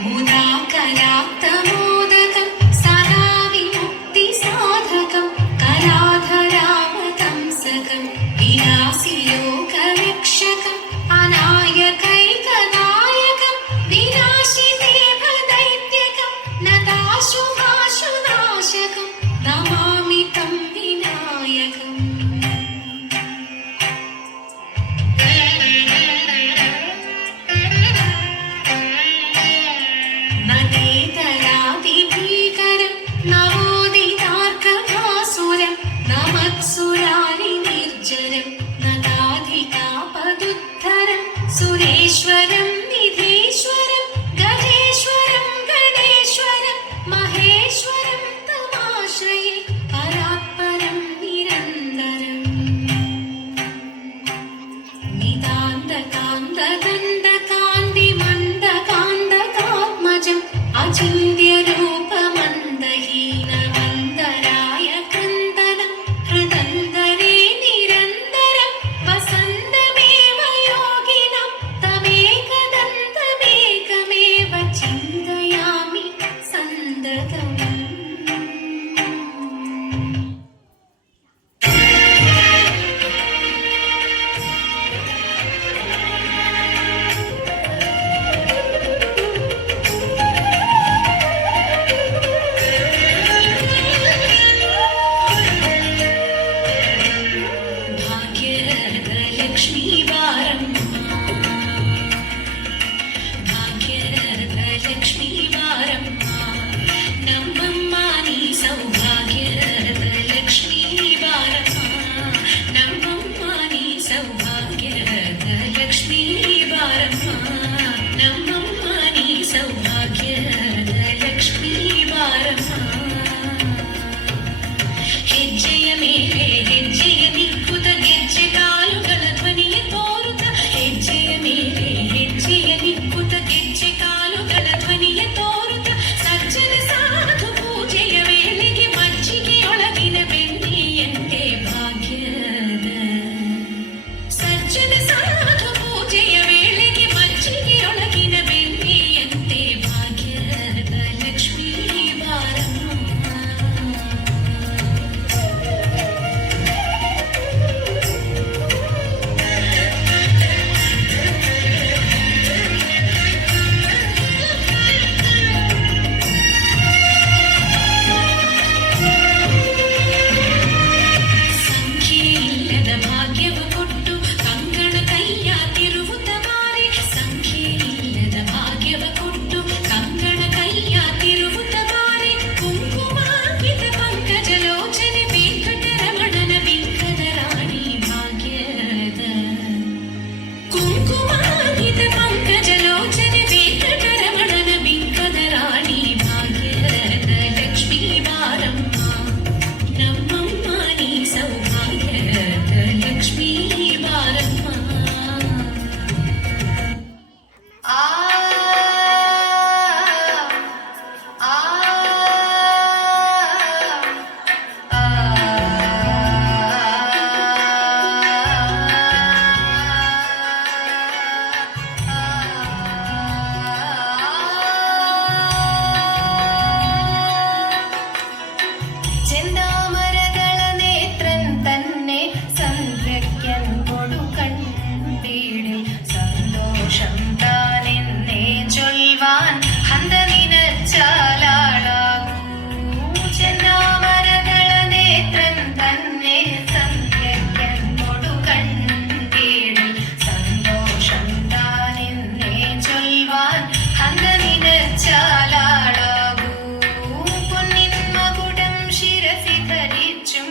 मुदाकराप्तमोदकं सदा विमुक्तिसाधकं कराधरामतंसकं विलासियो I've been അന്തരിച്ചും